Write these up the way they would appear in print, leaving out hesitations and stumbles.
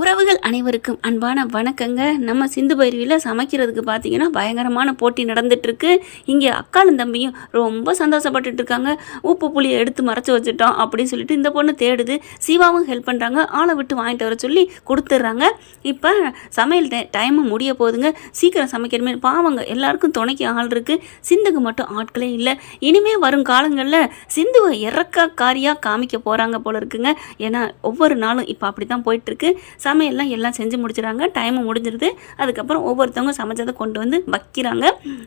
உறவுகள் அனைவருக்கும் அன்பான வணக்கங்க. நம்ம சிந்து பைரவியில் சமைக்கிறதுக்கு பார்த்தீங்கன்னா பயங்கரமான போட்டி நடந்துட்டுருக்கு. இங்கே அக்காலும் தம்பியும் ரொம்ப சந்தோஷப்பட்டுட்டு இருக்காங்க. உப்பு புளியை எடுத்து மறைச்சி வச்சுட்டோம் அப்படின்னு சொல்லிட்டு இந்த பொண்ணு தேடுது. சிவாவும் ஹெல்ப் பண்ணுறாங்க. ஆளை விட்டு வாங்கிட்டு வர சொல்லி கொடுத்துட்றாங்க. இப்போ சமையல் டைமும் முடிய போகுதுங்க. சீக்கிரம் சமைக்கணுமே. பாவங்க எல்லாருக்கும் துணைக்கு ஆள் இருக்குது. சிந்துக்கு மட்டும் ஆட்களே இல்லை. இனிமே வரும் காலங்களில் சிந்துவை இறக்காரியாக காமிக்க போகிறாங்க போல இருக்குங்க. ஏன்னா ஒவ்வொரு நாளும் இப்போ அப்படி தான் போயிட்டுருக்கு. சமையல்லாம் எல்லாம் செஞ்சு முடிச்சிடறாங்க. டைமும் முடிஞ்சிருது. அதுக்கப்புறம் ஒவ்வொருத்தவங்க சமைச்சதை கொண்டு வந்து வைக்கிறாங்க.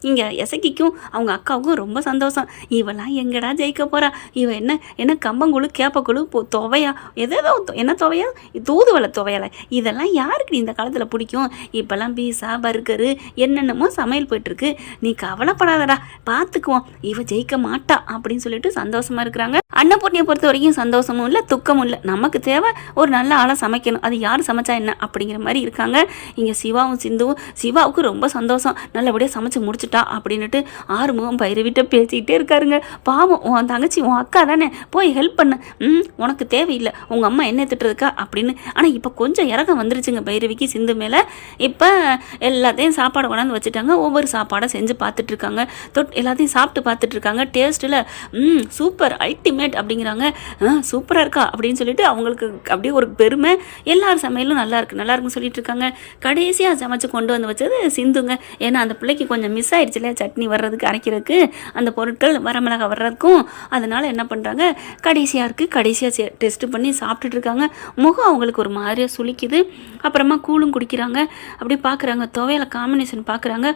இங்கே எசக்கிக்கும் அவங்க அக்காவுக்கும் ரொம்ப சந்தோஷம். இவெல்லாம் எங்கடா ஜெயிக்க போகிறா? இவ என்ன கம்பங்குழு கேப்பக்குழு துவையா எதோ என்ன துவையா தூதுவளை துவையலை இதெல்லாம் யாருக்கு இந்த காலத்தில் பிடிக்கும்? இப்போல்லாம் பீஸா பர்கரு என்னென்னமோ சமையல் போயிட்டுருக்கு. நீ கவலைப்படாதடா, பார்த்துக்குவோம், இவ ஜெயிக்க மாட்டா அப்படின்னு சொல்லிட்டு சந்தோஷமா இருக்கிறாங்க. அன்னபூர்ணியை பொறுத்த வரைக்கும் சந்தோஷமும் இல்லை துக்கமும் இல்லை. நமக்கு தேவை ஒரு நல்ல ஆளை சமைக்கணும். அது யார் சமைச்சா என்ன அப்படிங்கிற மாதிரி இருக்காங்க. இங்கே சிவாவும் சிந்துவும். சிவாவுக்கு ரொம்ப சந்தோஷம், நல்லபடியாக சமைச்சு முடிச்சுட்டா அப்படின்னுட்டு ஆறுமுகம் பைரவிட்ட பேசிக்கிட்டே இருக்காருங்க. பாவம், உன் தங்கச்சி உன் அக்கா தானே, போய் ஹெல்ப் பண்ண. உனக்கு தேவையில்லை, உங்கள் அம்மா என்ன திட்டுறதுக்கா அப்படின்னு. ஆனால் இப்போ கொஞ்சம் இறக்கம் வந்துருச்சுங்க பைரவிக்கு சிந்து மேலே. இப்போ எல்லாத்தையும் சாப்பாடு கொண்டாந்து வச்சுட்டாங்க. ஒவ்வொரு சாப்பாடை செஞ்சு பார்த்துட்ருக்காங்க. எல்லாத்தையும் சாப்பிட்டு பார்த்துட்ருக்காங்க. டேஸ்ட்டில் சூப்பர் அல்டிமேட் அப்படிங்கிறாங்க. சூப்பராக இருக்கா அப்படின்னு சொல்லிட்டு அவங்களுக்கு அப்படியே ஒரு பெருமை. எல்லார் சமையலும் நல்லா இருக்குன்னு சொல்லிட்டு இருக்காங்க. கடைசியாக சமைச்சு கொண்டு வந்து வச்சது சிந்துங்க. ஏன்னா அந்த பிள்ளைக்கு கொஞ்சம் மிஸ் ஆயிடுச்சு இல்லையா, சட்னி வர்றதுக்கு அரைக்கிறதுக்கு அந்த பொருட்கள் வரமிளகா வர்றதுக்கும். அதனால் என்ன பண்ணுறாங்க, கடைசியாக டெஸ்ட் பண்ணி சாப்பிட்டுட்டு இருக்காங்க. முகம் அவங்களுக்கு ஒரு மாதிரியாக சுளிக்குது. அப்புறமா கூழும் குடிக்கிறாங்க. அப்படி பார்க்குறாங்க, துவையில காம்பினேஷன் பார்க்குறாங்க.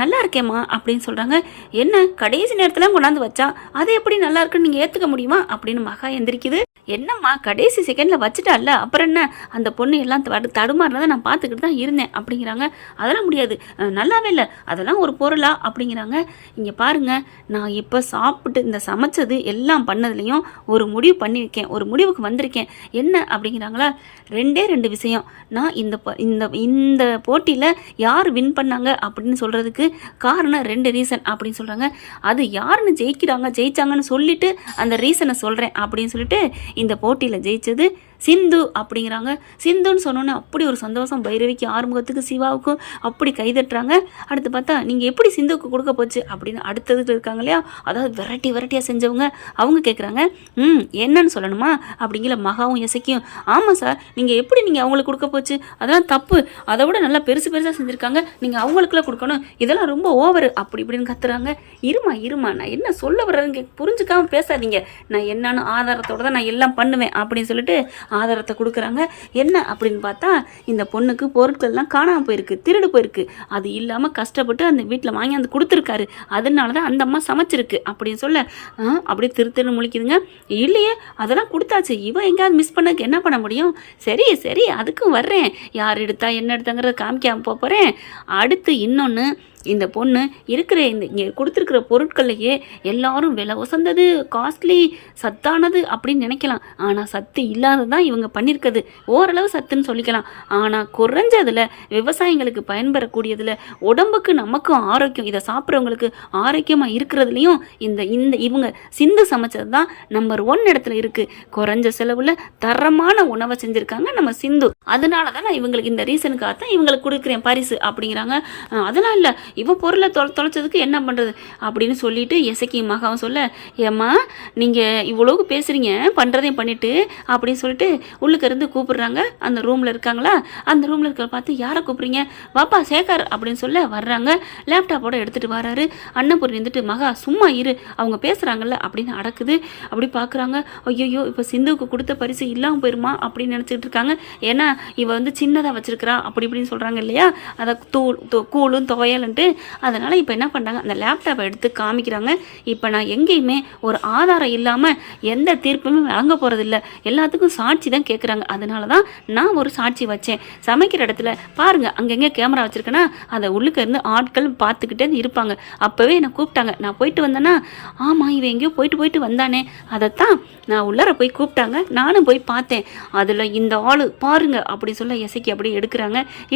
நல்லா இருக்கேம்மா அப்படின்னு சொல்கிறாங்க. என்ன கடைசி நேரத்தில் கொண்டாந்து வச்சா அது எப்படி நல்லா இருக்குன்னு நீங்கள் ஏற்றுக்க முடியுமா அப்படின்னு மகா எந்திரிக்குது. என்னம்மா கடைசி செகண்டில் வச்சுட்டால, அப்புறம் என்ன, அந்த பொண்ணு எல்லாம் தடுமாறினதை நான் பார்த்துக்கிட்டு தான் இருந்தேன் அப்படிங்கிறாங்க. அதெல்லாம் முடியாது, நல்லாவே இல்லை, அதெல்லாம் ஒரு பொருளா அப்படிங்கிறாங்க. இங்கே பாருங்கள், நான் இப்போ சாப்பிட்டு இந்த சமைச்சது எல்லாம் பண்ணதுலேயும் ஒரு முடிவு பண்ணியிருக்கேன், ஒரு முடிவுக்கு வந்திருக்கேன். என்ன அப்படிங்கிறாங்களா? ரெண்டு விஷயம். நான் இந்த போட்டியில் யார் வின் பண்ணாங்க அப்படின்னு சொல்கிறதுக்கு காரணம் 2 ரீசன் அப்படின்னு சொல்கிறாங்க. அது யாருன்னு ஜெயிச்சாங்கன்னு சொல்லிட்டு அந்த ரீசனை சொல்கிறேன் அப்படின்னு சொல்லிட்டு இந்த போட்டியில் ஜெயிச்சது சிந்து அப்படிங்கிறாங்க. சிந்துன்னு சொன்னோன்னே அப்படி ஒரு சந்தோஷம் பைரவிக்கு, ஆறுமுகத்துக்கு, சிவாவுக்கும் அப்படி கைதட்டுறாங்க. அடுத்து பார்த்தா நீங்கள் எப்படி சிந்துவுக்கு கொடுக்க போச்சு அப்படின்னு அடுத்ததுக்கு இருக்காங்க இல்லையா, அதாவது வெரைட்டியாக செஞ்சவங்க அவங்க கேட்குறாங்க. என்னன்னு சொல்லணுமா அப்படிங்கிற மகாவும் இசைக்கும். ஆமாம் சார், நீங்கள் அவங்களுக்கு கொடுக்க போச்சு, அதெல்லாம் தப்பு, அதை விட நல்லா பெருசாக செஞ்சுருக்காங்க, நீங்கள் அவங்களுக்குள்ள கொடுக்கணும், இதெல்லாம் ரொம்ப ஓவர் அப்படி இப்படின்னு கத்துறாங்க. இருமா நான் என்ன சொல்ல வர்றதுங்க புரிஞ்சுக்காமல் பேசாதீங்க, நான் என்னன்னு ஆதாரத்தோட தான் நான் எல்லாம் பண்ணுவேன் அப்படின்னு சொல்லிட்டு ஆதாரத்தை கொடுக்குறாங்க. என்ன அப்படின்னு பார்த்தா இந்த பொண்ணுக்கு பொருட்கள்லாம் காணாமல் போயிருக்கு, திருடு போயிருக்கு. அது இல்லாமல் கஷ்டப்பட்டு அந்த வீட்டில் வாங்கி அந்த கொடுத்துருக்காரு, அதனால தான் அந்த அம்மா சமைச்சிருக்கு அப்படின்னு சொல்ல அப்படியே திரு முழிக்குதுங்க. இல்லையே, அதெல்லாம் கொடுத்தாச்சு, இவன் எங்கேயாவது மிஸ் பண்ணதுக்கு என்ன பண்ண முடியும்? சரி அதுக்கும் வர்றேன், யார் எடுத்தா என்ன எடுத்தாங்கிறத காமிக்காம போகிறேன். அடுத்து இன்னொன்று, இந்த பொண்ணு இருக்கிற இங்கே கொடுத்துருக்கிற பொருட்கள்லையே எல்லாரும் விலை உசந்தது, காஸ்ட்லி, சத்தானது அப்படின்னு நினைக்கலாம். ஆனால் சத்து இல்லாதது தான் இவங்க பண்ணியிருக்கிறது. ஓரளவு சத்துன்னு சொல்லிக்கலாம். ஆனால் குறைஞ்சதில் விவசாயிங்களுக்கு பயன்பெறக்கூடியதில் உடம்புக்கு நமக்கும் ஆரோக்கியம், இதை சாப்பிட்றவங்களுக்கு ஆரோக்கியமாக இருக்கிறதுலையும் இந்த இவங்க சிந்து சமைச்சது தான் நம்பர் 1 இடத்துல இருக்குது. குறைஞ்ச செலவில் தரமான உணவை செஞ்சுருக்காங்க நம்ம சிந்து. அதனால தான் நான் இவங்களுக்கு இந்த ரீசனுக்காக தான் இவங்களுக்கு கொடுக்குறேன் பரிசு அப்படிங்கிறாங்க. அதெல்லாம் இல்லை, இவன் பொருளை தொலைச்சதுக்கு என்ன பண்ணுறது அப்படின்னு சொல்லிட்டு இசைக்கு மகாவும் சொல்ல, ஏம்மா நீங்கள் இவ்வளோக்கு பேசுகிறீங்க, பண்ணுறதையும் பண்ணிவிட்டு அப்படின்னு சொல்லிட்டு உள்ளுக்கு இருந்து கூப்பிடுறாங்க. அந்த ரூமில் இருக்காங்களா, அந்த ரூமில் இருக்கிற பார்த்து யாரை கூப்பிட்றீங்க, வாப்பா சேகர் அப்படின்னு சொல்ல வர்றாங்க. லேப்டாப்போட எடுத்துகிட்டு வராரு. அன்னபூர்ணி இருந்துட்டு, மகா சும்மா இரு, அவங்க பேசுகிறாங்கல்ல அப்படின்னு அடக்குது. அப்படி பார்க்குறாங்க. ஐயோ இப்போ சிந்துவுக்கு கொடுத்த பரிசு இல்லாமல் போயிருமா அப்படின்னு நினச்சிக்கிட்டு இருக்காங்க. ஏன்னா இவ சின்னதாக வச்சிருக்கிறா அப்படி இப்படின்னு சொல்கிறாங்க இல்லையா, அதை கூழும் துவையல்ன்ட்டு. அதனால் இப்போ என்ன பண்ணுறாங்க, அந்த லேப்டாப்பை எடுத்து காமிக்கிறாங்க. இப்போ நான் எங்கேயுமே ஒரு ஆதாரம் இல்லாமல் எந்த தீர்ப்புமே வழங்க போகிறதில்ல, எல்லாத்துக்கும் சாட்சி தான் கேட்குறாங்க. அதனால தான் நான் ஒரு சாட்சி வச்சேன். சமைக்கிற இடத்துல பாருங்கள், அங்கங்கே கேமரா வச்சுருக்கேன்னா அதை உள்ளுக்க இருந்து ஆட்கள் பார்த்துக்கிட்டே இருப்பாங்க. அப்போவே என்னை கூப்பிட்டாங்க, நான் போயிட்டு வந்தேன்னா, ஆமாம் இவன் எங்கேயோ போயிட்டு வந்தானே, அதைத்தான் நான் உள்ளார போய் கூப்பிட்டாங்க, நானும் போய் பார்த்தேன். அதில் இந்த ஆள் பாருங்க அப்படி சொல்ல இசைக்கு அப்படியே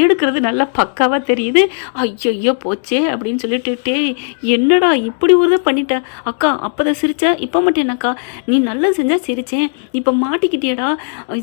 எடுக்கிறது நல்லா பக்காவாக தெரியுது. ஐயோ போச்சே அப்படின்னு சொல்லிட்டு, டேய் என்னடா இப்படி ஒரு இதை பண்ணிட்ட அக்கா, அப்போதான் சிரிச்ச, இப்போ மட்டும் என்னக்கா நீ நல்லது செஞ்சா சிரிச்சேன், இப்போ மாட்டிக்கிட்டியடா,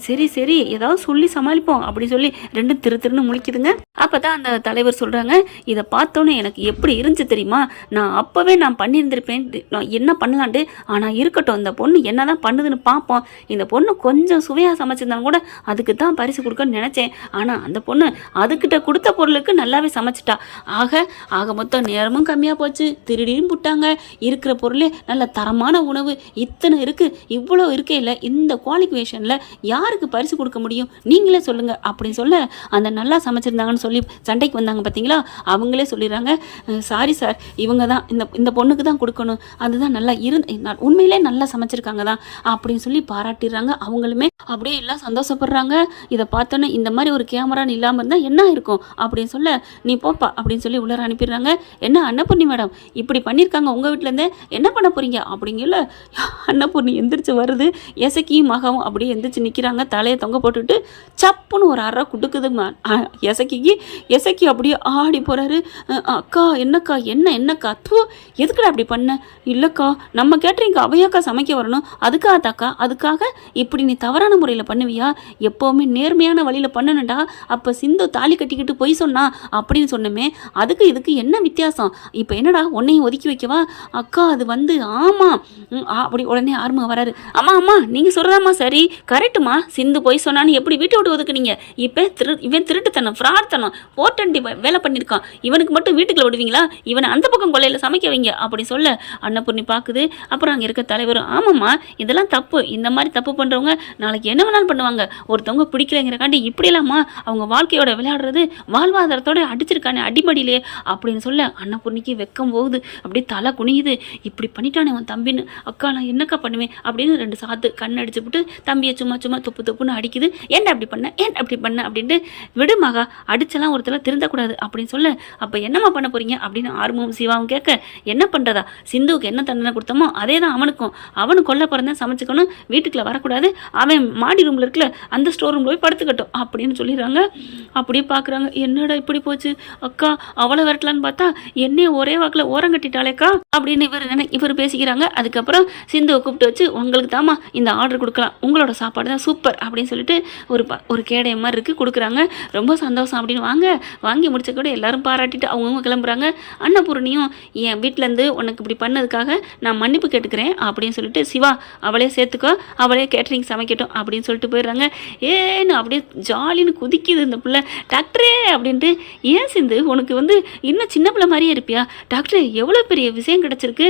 சரி சரி ஏதாவது சொல்லி சமாளிப்போம் அப்படி சொல்லி ரெண்டும் திருன்னு முழிக்குதுங்க. அப்போ தான் அந்த தலைவர் சொல்கிறாங்க, இதை பார்த்தோன்னே எனக்கு எப்படி இருந்துச்சு தெரியுமா, நான் அப்போவே நான் பண்ணியிருந்திருப்பேன், நான் என்ன பண்ணலான்ட்டு, ஆனால் இருக்கட்டும் இந்த பொண்ணு என்ன தான் பண்ணுதுன்னு பார்ப்போம், இந்த பொண்ணு கொஞ்சம் சுவையாக சமைச்சிருந்தாலும் கூட அதுக்கு தான் பரிசு கொடுக்கணும்னு நினச்சேன், ஆனால் அந்த பொண்ணு அதுக்கிட்ட கொடுத்த பொருளுக்கு நல்லாவே சமைச்சிட்டா, ஆக மொத்தம் நேரமும் கம்மியாக போச்சு, திருடியும் புட்டாங்க, இருக்கிற பொருளே நல்ல தரமான உணவு இத்தனை இருக்குது, இவ்வளோ இருக்கே இல்லை, இந்த குவாலிஃபிகேஷனில் யாருக்கு பரிசு கொடுக்க முடியும் நீங்களே சொல்லுங்கள் அப்படின்னு சொல்ல, அந்த நல்லா சமைச்சிருந்தாங்கன்னு சொல்லி சண்டைக்கு வந்தாங்க பார்த்தீங்களா, அவங்களே சொல்லிடுறாங்க, சாரி சார் இவங்க தான் இந்த பொண்ணுக்கு தான் கொடுக்கணும், அதுதான் நல்லா உண்மையிலே நல்லா சமைச்சிருக்காங்க தான் அப்படின்னு சொல்லி பாராட்டிடுறாங்க. அவங்களுமே அப்படியே எல்லாம் சந்தோஷப்படுறாங்க. இதை பார்த்தோன்னே இந்த மாதிரி ஒரு கேமரான்னு இல்லாமல் இருந்தால் என்ன இருக்கும் அப்படின்னு சொல்ல, நீ போப்பா அப்படின்னு சொல்லி உள்ளார அனுப்பிடுறாங்க. என்ன அன்னபூர்ணி மேடம் இப்படி பண்ணியிருக்காங்க உங்கள் வீட்டிலேருந்தே, என்ன பண்ண போகிறீங்க அப்படிங்கல. அன்னபூர்ணி எந்திரிச்சு வருது, எசக்கியும் மகாவும் அப்படியே எந்திரிச்சு நிற்கிறாங்க, தலையை தொங்க போட்டுட்டு சப்புன்னு ஒரு அறை குடுக்குது எசக்கி அப்படியே ஆடி போகிறாரு. அக்கா என்னக்கா என்னக்கா எதுக்குடா அப்படி பண்ண, இல்லைக்கா நம்ம கேட்டரிங்க அவையாக்கா சமைக்க வரணும், அதுக்காக இப்படி நீ தவறான முறையில் பண்ணுவியா, எப்போவுமே நேர்மையான வழியில் பண்ணணும்டா, அப்போ சிந்து தாலி கட்டிக்கிட்டு போய் சொன்னா அப்படின்னு சொன்னமே, இதுக்கு என்ன வித்தியாசம், இப்போ என்னடா உன்னையும் ஒதுக்கி வைக்கவா, அக்கா அது வந்து ஆமாம் அப்படி உடனே ஆர்மா வராரு, அம்மா நீங்கள் சொல்கிறதாம்மா சரி கரெக்டுமா, சிந்து போய் சொன்னான்னு எப்படி வீட்டை விட்டு ஒதுக்குனீங்க, இப்போ இவன் திருட்டுத்தனம் ஃப்ராட்தனம் போட்டண்டி வேலை பண்ணியிருக்கான், இவனுக்கு மட்டும் வீட்டுக்குள்ள விடுவீங்களா, இவனை அந்த பக்கம் கொள்ளையில் சமைக்க வைங்க அப்படி சொல்ல, அன்னபூர்ணி பார்க்குது. அப்புறம் அங்கே இருக்க தலைவரும், ஆமாம்மா இதெல்லாம் தப்பு, இந்த மாதிரி தப்பு பண்ணுறவங்க நாளைக்கு என்ன வேணாலும் பண்ணுவாங்க, ஒருத்தவங்க பிடிக்கலைங்கிறக்காண்டி இப்படியெல்லாமா அவங்க வாழ்க்கையோட விளையாடுறது, வாழ்வாதாரத்தோட அடிச்சிருக்கானே அடிமடியிலே அப்படின்னு சொல்ல, அன்னபூர்ணிக்கு வெக்கம் போகுது, அப்படியே தலை குனியுது, இப்படி பண்ணிட்டானே அவன் தம்பின்னு, அக்கா நான் என்னக்கா பண்ணுவேன் அப்படின்னு 2 சாத்து கண் அடிச்சு விட்டு தம்பியை சும்மா துப்புன்னு அடிக்குது. ஏன்டா அப்படி பண்ண அப்படின்ட்டு, விடு மகா அடிச்செல்லாம் ஒருத்தர் திருந்தக்கூடாது அப்படின்னு சொல்ல, அப்போ என்னம்மா பண்ண போறீங்க அப்படின்னு ஆர்வமும் சிவாவும் கேட்க, என்ன பண்ணுறதா, சிந்துவுக்கு என்ன தண்டனை கொடுத்தோமோ அதே தான் அவனும் கொல்ல பிறந்தேன் சமைச்சுக்கணும், வீட்டுக்குள்ள வரக்கூடாது, அவன் மாடி ரூமில் இருக்கல அந்த ஸ்டோர் ரூமில் போய் படுத்துக்கட்டும் அப்படின்னு சொல்லிடுறாங்க. அப்படியே பார்க்குறாங்க, என்னடா இப்படி போச்சு, அக்கா அவளை விரட்டலான்னு பார்த்தா என்னையே ஒரே வாக்கில் ஓரம் கட்டிட்டாளேக்கா அப்படின்னு இவர் பேசிக்கிறாங்க. அதுக்கப்புறம் சிந்துவை கூப்பிட்டு வச்சு, உங்களுக்கு தாமா இந்த ஆர்டர் கொடுக்கலாம், உங்களோட சாப்பாடு தான் சூப்பர் அப்படின்னு சொல்லிட்டு ஒரு கேடைய மாதிரி இருக்குது கொடுக்குறாங்க. ரொம்ப சந்தோஷம் அப்படின்னு வாங்கி முடிச்ச கூட எல்லாரும் பாராட்டிட்டு அவங்கவுங்க கிளம்புறாங்க. அன்னபூர்ணியும், என் வீட்டிலேருந்து உனக்கு இப்படி பண்ணதுக்காக நான் மன்னிப்பு கேட்டுக்கிறேன் அப்படின்னு சொல்லிட்டு, சிவா அவளே சேர்த்துக்கோ, அவளே கேட்டரிங் சமைக்கட்டும் அப்படின்னு சொல்லிட்டு போயிடுறாங்க. ஏன்னு அப்படியே ஜாலின்னு குதிக்குது இந்த பிள்ளை. டாக்டரே அப்படின்ட்டு, ஏன் சிந்து உனக்கு வந்து இன்னும் சின்ன பிள்ளை மாதிரியே இருப்பியா, டாக்டரே எவ்வளோ பெரிய விஷயம் கிடச்சிருக்கு,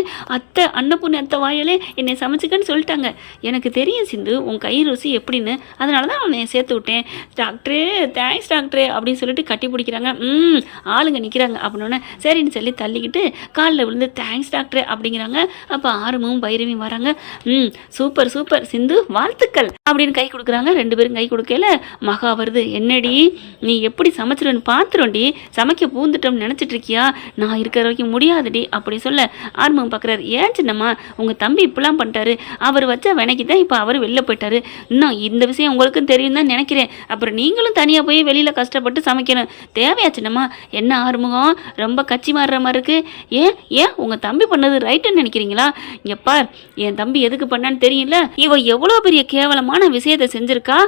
அன்னபூர்ணி அத்தை வாயிலே என்னை சமைச்சுக்கன்னு சொல்லிட்டாங்க, எனக்கு தெரியும் சிந்து உன் கை ருசி எப்படின்னு, அதனால தான் அவனை சேர்த்து விட்டேன், டாக்டரே தேங்க்ஸ் டாக்டரே அப்படின்னு சொல்லிட்டு கட்டி பிடிக்கிறாங்க. ஆளுங்க நிற்கிறாங்க அப்படின்னோடனே சரின்னு சொல்லி தள்ளிக்கிட்டு காலில் விழுந்து தேங்க்ஸ் டாக்டரே அப்படிங்கிறாங்க. அப்போ ஆறுமும் பைரவியும் வராங்க. சூப்பர் சிந்து வாழ்த்துக்கள் அப்படின்னு கை கொடுக்குறாங்க. 2 பேரும் கை கொடுக்கல. மகா வருது, என்னடி நீ எப்படி சமைச்சிருன்னு பார்த்துருண்டி, சமைக்க பூந்துட்டோம்னு நினச்சிட்டு இருக்கியா, நான் இருக்கிற வரைக்கும் முடியாதுடி அப்படி சொல்ல, ஆறுமுகம் பார்க்குறாரு, ஏன் சின்னம்மா உங்கள் தம்பி இப்படிலாம் பண்ணிட்டாரு, அவர் வச்ச வினைக்கு தான் இப்போ அவர் வெளில போயிட்டாரு, இன்னும் இந்த விஷயம் உங்களுக்கும் தெரியும் தான் நினைக்கிறேன், அப்புறம் நீங்களும் தனியாக போய் வெளியில் கஷ்டப்பட்டு சமைக்கணும் தேவையா சின்னம்மா, என்ன ஆறுமுகம் ரொம்ப கட்சி மாறுற மாதிரி இருக்கு, ஏன் உங்கள் தம்பி பண்ணது ரைட்டுன்னு நினைக்கிறீங்களா, இங்கே பார் என் தம்பி எதுக்கு பண்ணான்னு தெரியல, இவ எவ்வளோ பெரிய கேவலமான விஷயத்தை செஞ்சுருக்கா,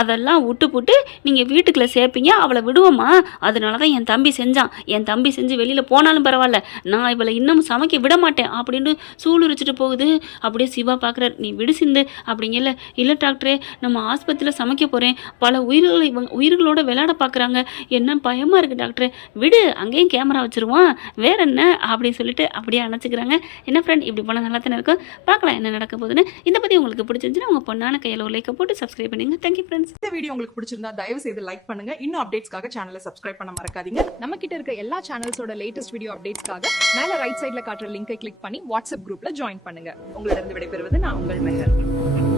அதெல்லாம் விட்டு நீங்கள் வீட்டுக்குள்ள சேர்ப்பீங்க, அவளை விடுவோமா, அதனால தான் என் தம்பி செஞ்சான், என் தம்பி செஞ்சு வெளியில் போனாலும் பரவாயில்ல, நான் இவளை இன்னும் சமைக்க விட மாட்டேன் அப்படின்னு சூளுரிச்சிட்டு போகுது. அப்படியே சிவா பார்க்குறாரு, நீ விடு சிந்து அப்படிங்கல, இல்லை டாக்டரே நம்ம ஆஸ்பத்திரியில் சமைக்க போகிறேன், பல உயிர்களோட விளையாட பார்க்குறாங்க, என்ன பயமாக இருக்குது டாக்டரே, விடு அங்கேயும் கேமரா வச்சுருவான் வேற என்ன அப்படின்னு சொல்லிட்டு அப்படியே அணைச்சிக்கிறாங்க. என்ன ஃப்ரெண்ட் இப்படி போனால் நல்லா தானே இருக்கும், பார்க்கலாம் என்ன நடக்க போகுதுன்னு. இதை பற்றி உங்களுக்கு பிடிச்சிருந்துச்சுன்னா உங்கள் பொண்ணான கையில் ஒரு லைக்கை போட்டு சப்ஸ்கிரைப் பண்ணுங்க. Thank you friends. இந்த வீடியோ உங்களுக்கு பிடிச்சிருந்தா தயவு செய்து லைக் பண்ணுங்க. இன்னும் அப்டேட்ஸ்க்காக சேனலை சப்ஸ்கிரைப் பண்ண மறக்காதீங்க. நம்ம கிட்ட இருக்க எல்லா சேனல்ஸோட லேட்டஸ்ட் வீடியோ அப்டேட்ஸ்க்காக மேல ரைட் சைட்ல காட்டுற லிங்கை கிளிக் பண்ணி வாட்ஸ்அப் குரூப்ல ஜாயின் பண்ணுங்க. உங்களிடம் விடைபெறுவது நான் உங்கள் மெஹர்.